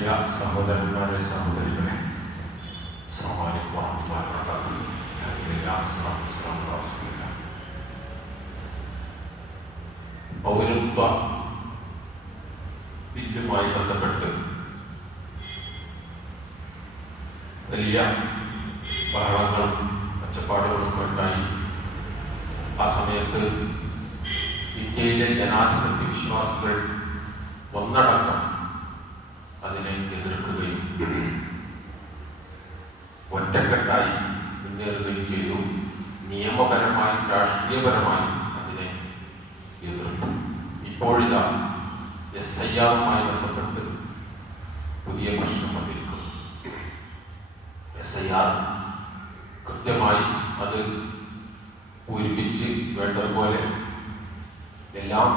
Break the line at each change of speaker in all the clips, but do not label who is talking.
പ്രിയ സഹോദരന്മാരെ സഹോദരികളെ പൗരത്വ ബില്ലുമായി ബന്ധപ്പെട്ട് വലിയ ബഹളങ്ങളും ഒച്ചപ്പാടുകളും ഉണ്ടായി ആ സമയത്ത് ഇന്ത്യയിലെ ജനാധിപത്യ വിശ്വാസികൾ ഒന്നടക്കം അതിനെ എതിർക്കുകയും ഒറ്റക്കെട്ടായി മുന്നേറുകയും ചെയ്തു. നിയമപരമായും രാഷ്ട്രീയപരമായും അതിനെ എതിർത്തു. ഇപ്പോഴിതാ എസ് ഐ ആറുമായി ബന്ധപ്പെട്ട് പുതിയ പ്രശ്നം വന്നിരിക്കുന്നു. എസ് ഐ ആർ കൃത്യമായി അത് പൂരിപ്പിച്ച് വേണ്ടതുപോലെ എല്ലാം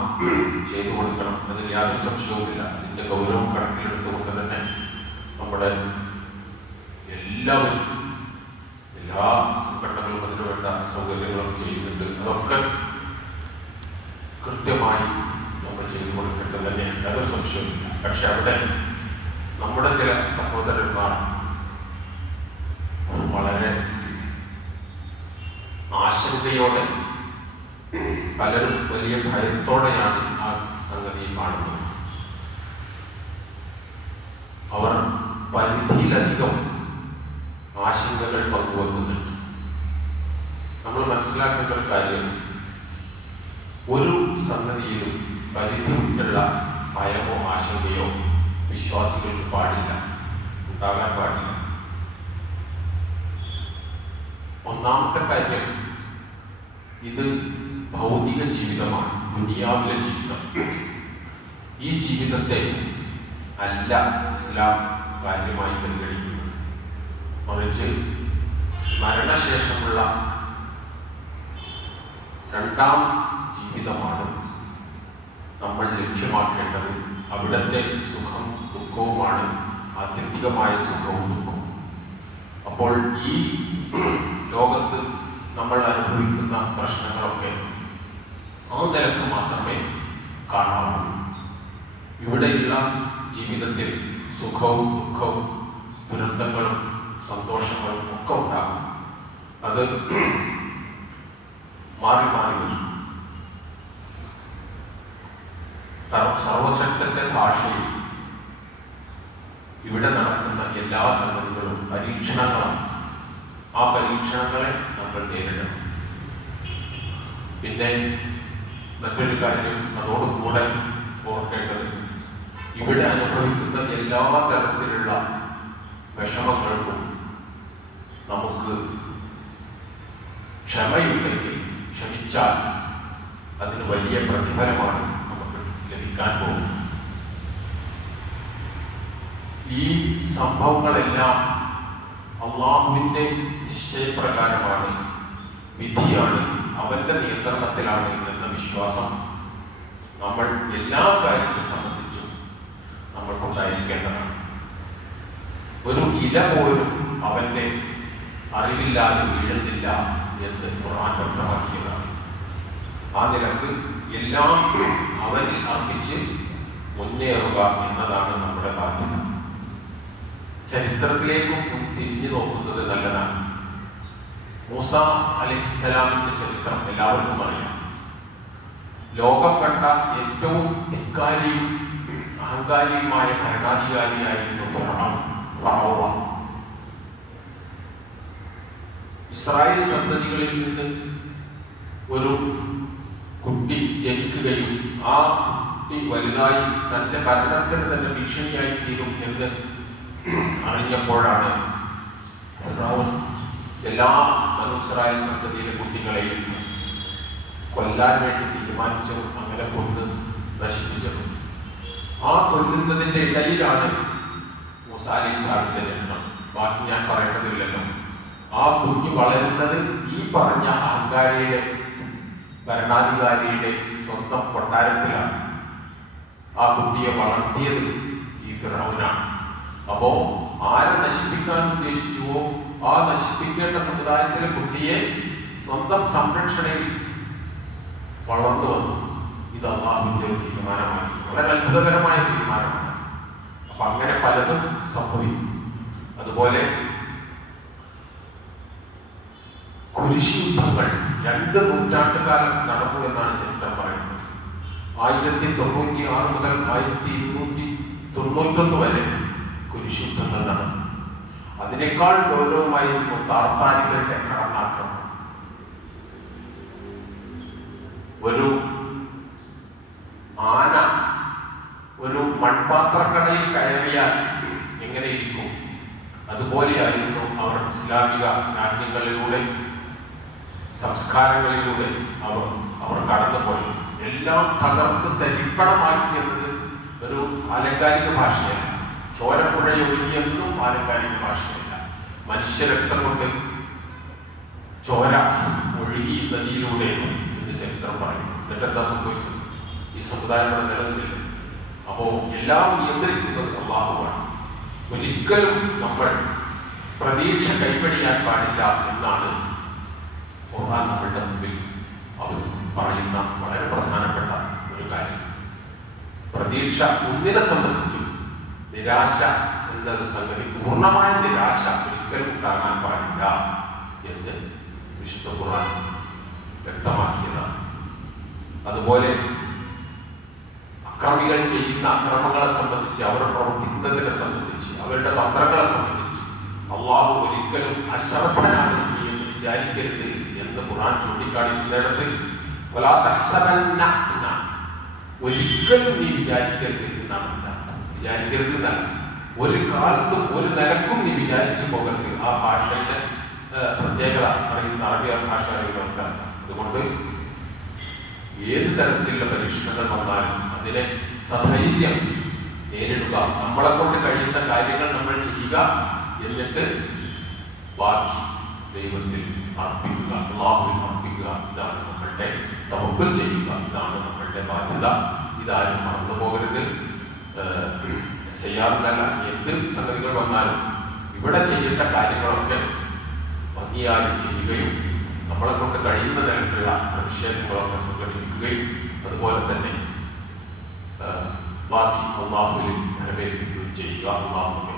ചെയ്തു കൊടുക്കണം അതിൽ യാതൊരു സംശയവുമില്ല. അതിന്റെ ഗൗരവം കണക്കിലെടുത്തുകൊണ്ട് തന്നെ നമ്മുടെ എല്ലാവരും എല്ലാ സംഘടനകളും അതിനു വേണ്ട സൗകര്യങ്ങളും ചെയ്യുന്നുണ്ട്. അതൊക്കെ കൃത്യമായി നമ്മൾ ചെയ്തു കൊടുക്കേണ്ടത് തന്നെ യാതൊരു സംശയവുമില്ല. പക്ഷെ അവിടെ നമ്മുടെ ചില സഹോദരന്മാർ വളരെ ആശങ്കയോടെ പലരും വലിയ ഭയത്തോടെയാണ് ആ സംഗതി കാണുന്നത്. അവർ പരിധിയിലധികം ആശങ്കകൾ പങ്കുവെക്കുന്നുണ്ട് നമ്മൾ മനസ്സിലാക്കേണ്ട ഒരു കാര്യം ഒരു സംഗതിയിലും പരിധി വിട്ടുള്ള ഭയമോ ആശങ്കയോ വിശ്വാസികൾക്ക് പാടില്ല ഉണ്ടാകാൻ പാടില്ല. ഒന്നാമത്തെ കാര്യം ഇത് ഭൗതിക ജീവിതമാണ് ദുനിയാവിലെ ജീവിതം. ഈ ജീവിതത്തെ അല്ല ഇസ്ലാം കാര്യമായി പരിഗണിക്കുന്നത്. മറിച്ച് മരണശേഷമുള്ള രണ്ടാം ജീവിതമാണ് നമ്മൾ ലക്ഷ്യമാക്കേണ്ടത്. അവിടുത്തെ സുഖം ദുഃഖവുമാണ് ആത്യന്തികമായ സുഖവും ദുഃഖവും. അപ്പോൾ ഈ ലോകത്ത് നമ്മൾ അനുഭവിക്കുന്ന പ്രശ്നങ്ങളൊക്കെ ആ നിലയ്ക്ക് മാത്രമേ കാണാവൂ. ഇവിടെയുള്ള ജീവിതത്തിൽ സുഖവും ദുഃഖവും ദുരന്തങ്ങളും സന്തോഷങ്ങളും ഒക്കെ ഉണ്ടാകും. അത് മാറി മാറി വരും. സർവശക്തന്റെ ഭാഷയിൽ ഇവിടെ നടക്കുന്ന എല്ലാ സംഗതികളും പരീക്ഷണങ്ങളാണ് ആ പരീക്ഷണങ്ങളെ നമ്മൾ നേരിടണം. പിന്നെ മറ്റൊരു കാര്യം അതോടുകൂടെ ഓർക്കേണ്ടത് ഇവിടെ അനുഭവിക്കുന്ന എല്ലാ തരത്തിലുള്ള വിഷമങ്ങൾക്കും നമുക്ക് ക്ഷമയുണ്ടെങ്കിൽ ക്ഷമിച്ചാൽ അതിന് വലിയ പ്രതിഫലമാണ് നമുക്ക് ലഭിക്കാൻ പോകുന്നത്. ഈ സംഭവങ്ങളെല്ലാം അള്ളാഹുവിന്റെ നിശ്ചയപ്രകാരമാണ് വിധിയാണ് അവന്റെ നിയന്ത്രണത്തിലാണ് വിശ്വാസം നമ്മൾ എല്ലാ കാര്യത്തെ സംബന്ധിച്ചും നമ്മൾക്കുണ്ടായിരിക്കേണ്ടതാണ്. ഒരു ഇല പോലും അവന്റെ അറിവില്ലാതെ വീഴുന്നില്ല എന്ന് ഖുർആൻ വ്യക്തമാക്കിയതാണ്. ആ നിരക്ക് എല്ലാം അവനിൽ അർപ്പിച്ച് മുന്നേറുക എന്നതാണ് നമ്മുടെ ബാധ്യത ചരിത്രത്തിലേക്കും തിരിഞ്ഞു നോക്കുന്നത് നല്ലതാണ്. മൂസ അലൈഹിസ്സലാമിന്റെ ചരിത്രം എല്ലാവർക്കും അറിയാം. ലോകം കണ്ട ഏറ്റവും ധിക്കാരിയും അഹങ്കാരിയുമായ ഭരണാധികാരിയായിരുന്നു ഫിറഔൻ, ഫറോവ ഇസ്രായേൽ സന്തതികളിൽ നിന്ന് ഒരു കുട്ടി ജനിക്കുകയും ആ കുട്ടി വലുതായി തന്റെ ഭരണത്തിന് തന്നെ ഭീഷണിയായി തീരും എന്ന് അറിഞ്ഞപ്പോഴാണ് എല്ലാ മനുഷ്യരായ സന്തതിയിലെ കുട്ടികളെയും കൊല്ലാൻ വേണ്ടി തീരുമാനിച്ചതും അങ്ങനെ കൊണ്ടു നശിപ്പിച്ചതും. ആ കൊല്ലുന്നതിന്റെ ഇടയിലാണ് മൂസ ജന്മം. ബാക്കി ഞാൻ പറയേണ്ടതില്ലല്ലോ. ആ കുഞ്ഞ് വളരുന്നത് ഈ പറഞ്ഞ അഹങ്കാരിയുടെ ഭരണാധികാരിയുടെ സ്വന്തം കൊട്ടാരത്തിലാണ്. ആ കുട്ടിയെ വളർത്തിയത് ഈ ഫിറൌനാണ്. അപ്പോ ആരെ നശിപ്പിക്കാൻ ഉദ്ദേശിച്ചുവോ ആ നശിപ്പിക്കേണ്ട സമുദായത്തിലെ കുട്ടിയെ സ്വന്തം സംരക്ഷണയിൽ വളർന്നു വന്നു. ഇത് അള്ളാഹുവിന്റെ ഒരു തീരുമാനമായി. വളരെ അത്ഭുതകരമായ തീരുമാനമാണ്. അപ്പൊ അങ്ങനെ പലതും സംഭവിക്കും. അതുപോലെ കുരിശ് രണ്ട് നൂറ്റാണ്ടുകാലം നടന്നു എന്നാണ് ചരിത്രം പറയുന്നത്. ആയിരത്തി തൊണ്ണൂറ്റി ആറ് മുതൽ ആയിരത്തി ഇരുന്നൂറ്റി തൊണ്ണൂറ്റൊന്ന് വരെ കുരിശുദ്ധങ്ങൾ നടന്നു. അതിനേക്കാൾ ഗൗരവമായിരുന്നു താർത്താനികളുടെ കടന്നാക്രമണം ഒരു ആന ഒരു മൺപാത്രക്കടയിൽ കയറിയാൽ എങ്ങനെ ഇരിക്കും? അതുപോലെയായിരുന്നു അവർ ഇസ്ലാമിക രാജ്യങ്ങളിലൂടെ സംസ്കാരങ്ങളിലൂടെ അവർ അവർ കടന്നുപോയി. എല്ലാം തകർത്ത് തരിപ്പണമാക്കി എന്നത് ഒരു ആലങ്കാരിക ഭാഷയല്ല. ചോരപ്പുഴയൊഴുകിയെന്നതും ആലങ്കാരിക ഭാഷയല്ല. മനുഷ്യരക്തം കൊണ്ട് ചോര ഒഴുകി നദിയിലൂടെ ചരിത്രം എന്നിട്ട് എന്താ സംഭവിച്ചത്? ഈ സമുദായം ഇവിടെ നിലനിന്നില്ല. അപ്പോ എല്ലാം നിയന്ത്രിക്കുന്നത് അള്ളാഹുവാണ്. ഒരിക്കലും നമ്മൾ പ്രതീക്ഷ കൈവടിയാൻ പാടില്ല എന്നാണ് ഖുർആൻ നമ്മളുടെ മുമ്പിൽ അവർ പറയുന്ന വളരെ പ്രധാനപ്പെട്ട ഒരു കാര്യം. പ്രതീക്ഷ ഒന്നിനെ സംബന്ധിച്ചും നിരാശ എന്നൊരു സംഗതി പൂർണമായ നിരാശ ഒരിക്കലും ഉണ്ടാകാൻ പാടില്ല എന്ന് വിശുദ്ധ ഖുർആൻ വ്യക്തമാക്കിയതാണ് അതുപോലെ അക്രമികൾ ചെയ്യുന്ന അക്രമങ്ങളെ സംബന്ധിച്ച് അവർ പ്രവർത്തിക്കുന്നതിനെ സംബന്ധിച്ച് അവരുടെ തന്ത്രങ്ങളെ സംബന്ധിച്ച് അള്ളാഹു ഒരിക്കലും അശ്രദ്ധനാണ് എന്ന് വിചാരിക്കരുത് എന്ന് ഖുർആൻ ചൂണ്ടിക്കാണിക്കുന്നിടത്ത് എന്നാണ്. ഒരിക്കലും നീ വിചാരിക്കരുത് എന്നാണ്. വിചാരിക്കരുത് എന്നല്ല. ഒരു കാലത്തും ഒരു നിലക്കും നീ വിചാരിച്ചു പോകരുത്. ആ ഭാഷയുടെ പ്രത്യേകത അറിയുന്ന അറബിയ ഭാഷ അറിയുന്നവർക്ക് അതുകൊണ്ട് ഏത് തരത്തിലുള്ള പരീക്ഷണങ്ങൾ വന്നാലും അതിനെ സധൈര്യം നേരിടുക. നമ്മളെ കൊണ്ട് കഴിയുന്ന കാര്യങ്ങൾ നമ്മൾ ചെയ്യുക എന്നിട്ട് ബാക്കി ദൈവത്തിൽ അർപ്പിക്കുക അള്ളാഹുവിൽ അർപ്പിക്കുക. ഇതാണ് നമ്മളുടെ തവക്കൽ ചെയ്യുക. ഇതാണ് നമ്മളുടെ ബാധ്യത. ഇതാരും മറന്നു പോകരുത്. ചെയ്യാറുണ്ടല്ല എന്ത് സംഗതികൾ വന്നാലും ഇവിടെ ചെയ്യേണ്ട കാര്യങ്ങളൊക്കെ ഭംഗിയായി ചെയ്യുകയും നമ്മളെ കൊണ്ട് കഴിയുന്ന തരത്തിലുള്ള പ്രതിഷേധങ്ങളൊക്കെ സംഘടിപ്പിക്കുകയും അതുപോലെ തന്നെ ബാക്കി അള്ളാഹുവിൽ നിറവേൽപ്പിക്കുകയും ചെയ്യുക അള്ളാഹു